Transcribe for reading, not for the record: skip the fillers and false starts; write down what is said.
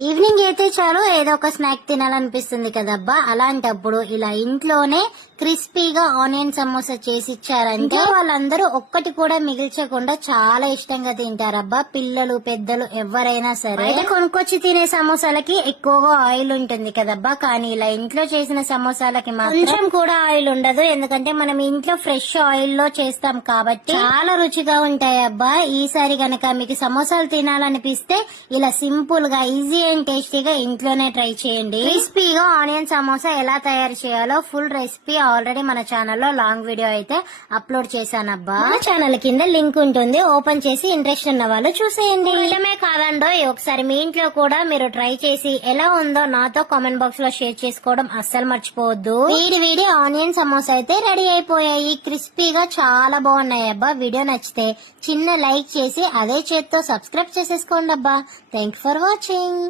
Evening అయితే చాలు ఏదో ఒక స్నాక్ తినాలనిపిస్తుంది కదబ్బా. అలాంటప్పుడు ఇలా ఇంట్లోనే క్రిస్పీగా ఆనియన్ సమోసా చేసి ఇచ్చారంటే వాళ్ళందరూ ఒక్కటి కూడా మిగిల్చకుండా చాలా ఇష్టంగా తింటారబ్బా. పిల్లలు పెద్దలు ఎవరైనా సరే. కొనుక్కొచ్చి తినే సమోసాలకి ఎక్కువగా ఆయిల్ ఉంటుంది కదబ్బా, కానీ ఇలా ఇంట్లో చేసిన సమోసాలకి కొంచెం కూడా ఆయిల్ ఉండదు. ఎందుకంటే మనం ఇంట్లో ఫ్రెష్ ఆయిల్ లో చేస్తాం కాబట్టి చాలా రుచిగా ఉంటాయి అబ్బా. ఈసారి గనక మీకు సమోసాలు తినాలనిపిస్తే ఇలా సింపుల్ గా ఈజీ అండ్ టేస్టీగా ఇంట్లోనే ట్రై చేయండి. క్రిస్పీగా ఆనియన్ సమోసా ఎలా తయారు చేయాలో ఫుల్ రెసిపీ ఆల్రెడీ మన ఛానల్లో లాంగ్ వీడియో అయితే అప్లోడ్ చేశానబ్బా. మన ఛానల్ కింద లింక్ ఉంటుంది, ఓపెన్ చేసి ఇంట్రెస్ట్ ఉన్న వాళ్ళు చూసేయండి. ఇష్టమే కాదండో ఒకసారి మీ ఇంట్లో కూడా మీరు ట్రై చేసి ఎలా ఉందో నాతో కామెంట్ బాక్స్ లో షేర్ చేసుకోవడం అస్సలు మర్చిపోవద్దు. వీడి ఆనియన్ సమోసా అయితే రెడీ అయిపోయాయి. క్రిస్పీగా చాలా బాగున్నాయి అబ్బా. వీడియో నచ్చితే చిన్న లైక్ చేసి అదే చేత్తో సబ్స్క్రైబ్ చేసేసుకోండి అబ్బా. Thank for watching.